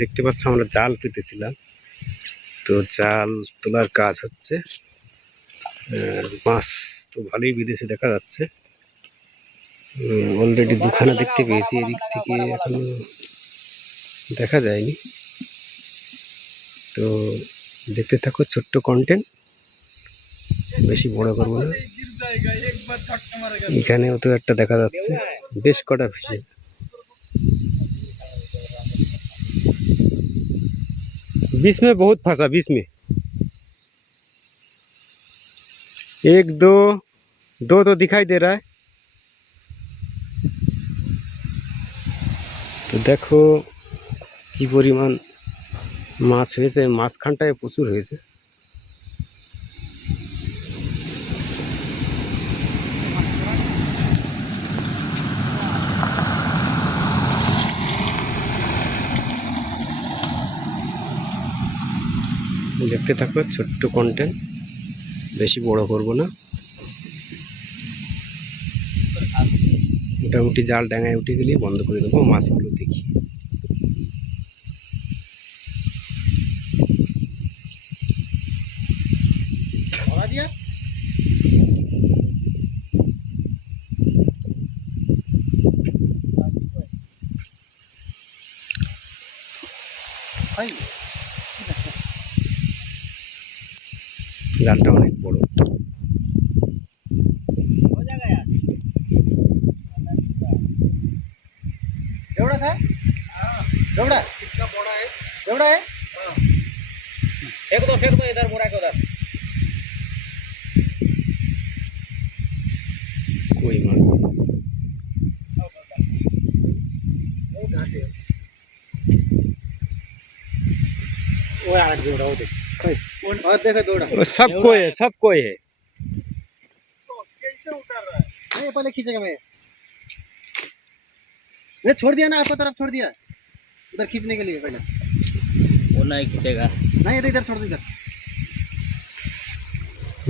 দেখতে পাচ্ছ আমরা জাল পেতেছিলাম, তো জাল তোলার কাজ হচ্ছে। মাছ তো ভালোই বিদেশে দেখা যাচ্ছে। অলরেডি দুখানা দেখতে পেয়েছি, এদিক থেকে এখনো দেখা যায়নি। তো দেখতে থাকো, ছোট্ট কন্টেন্ট, বেশি বড় করবো না। এখানেও তো একটা দেখা যাচ্ছে, বেশ কটা ফিশে। बीच में बहुत फंसा, बीच में एक दो दो तो दिखाई दे रहा है। তো দেখো কি পরিমাণ মাছ হয়েছে, মাঝখানটায় প্রচুর হয়েছে। দেখতে থাকো, ছোট্ট কন্টেন্ট, বেশি বড় করব না। মোটামুটি জাল ডাঙায় উঠে গেলে বন্ধ করে দেবো, মাছগুলো দেখি। জালটা অনেক বড়। फेंक दो इधर, बोरा के उधर। कोई माछ वो यार जोड़ा वो देख, और देखो जोड़ा, सबको है, सबको है। कैसे उतर रहा है? नहीं पहले खींचेगा मैं छोड़ दिया ना, आपको तरफ छोड़ दिया उधर खींचने के लिए। पहले वो नहीं खींचेगा, नहीं इधर छोड़ दो इधर।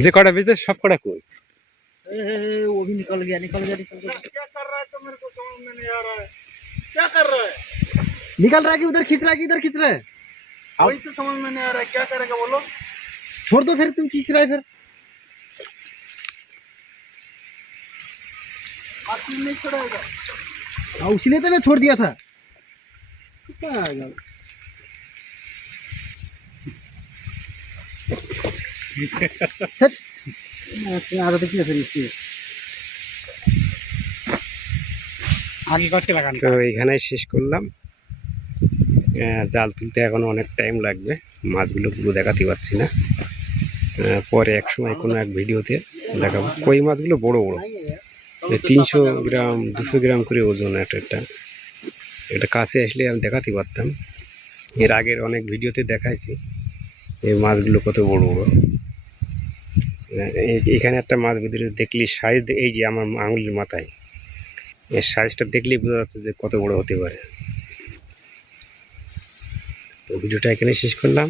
যে কটা ভিতরে সব কটা কই? वो भी निकल गया। क्या कर रहा है तो मेरे को समझ में नहीं आ रहा है। क्या कर रहा है? निकल रहा है कि उधर खींच रहा है कि इधर खींच रहा है, वही तो समझ में नहीं आ रहा है। क्या करेगा बोलो? छोड़ दो फिर, तुम खींच रहा है फिर। असली नहीं छोड़ेगा, इसलिए तो मैं छोड़ दिया था। आदत की है फिर इसकी आगे करके लगाने। তো এইখানেই শেষ করলাম। জাল তুলতে এখনো অনেক টাইম লাগবে, মাছগুলো পুরো দেখাতে পারছি না। পরে এক সময় কোনো এক ভিডিওতে দেখাবো। কই মাছগুলো বড় বড়, 300 গ্রাম 200 গ্রাম করে ওজন। এটা কাছে আসলে আমি দেখাতে পারতাম। এর আগের অনেক ভিডিওতে দেখাইছি এই মাছগুলো কত বড় বড়। এখানে একটা মাছ ভিতরে দেখলি সাইজ, এই যে আমার আঙুলের মাথায়, এর সাইজটা দেখলেই বোঝা যাচ্ছে যে কত বড় হতে পারে। তো ভিডিওটা এখানে শেষ করলাম।